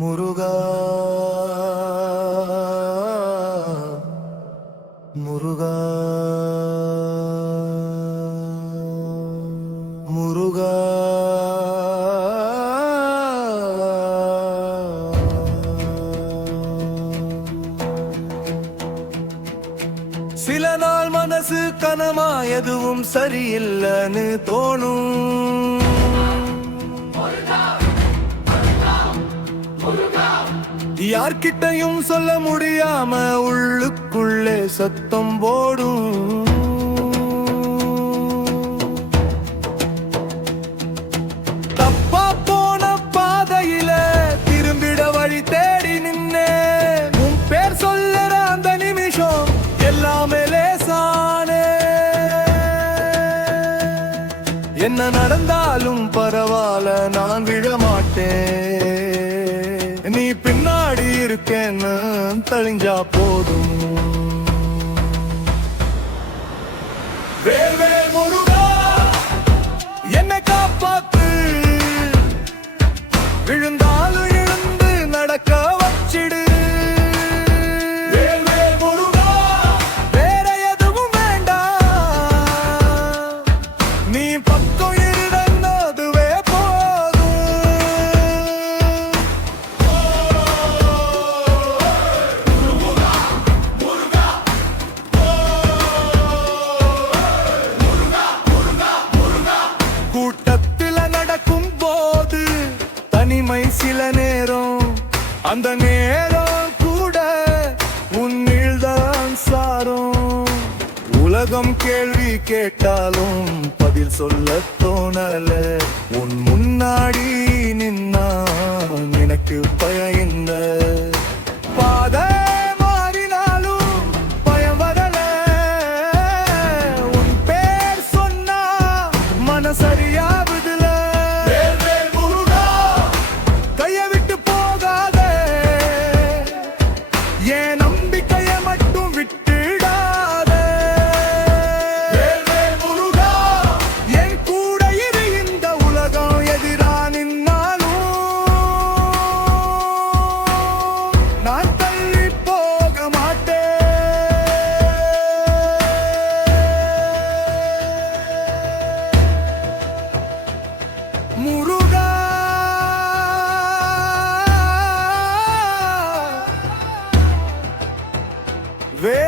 முருகா முருகா முருகா. சில நாள் மனசு கனமா எதுவும் சரியில்லைன்னு தோணும். யார்கிட்டையும் சொல்ல முடியாம உள்ளுக்குள்ளே சத்தம் போடும். தப்பா போன பாதையில திரும்பிட வழி தேடி நின்னே. உன் பேர் சொல்லுற அந்த நிமிஷம் எல்லாமே லேசானே. என்ன நடந்தாலும் பரவாயில்ல நான் விழமாட்டேன். நீ பின்னாடி இருக்கேன்னு தெளிஞ்சா போதும். வேல் முருகா என்னை காப்பாத்து. விழுந்த நேரம் அந்த நேரம் கூட உன்னில் தான் சாரும். உலகம் கேள்வி கேட்டாலும் பதில் சொல்ல தோணல. உன் முன்னாடி நின்ன முருகா. வே.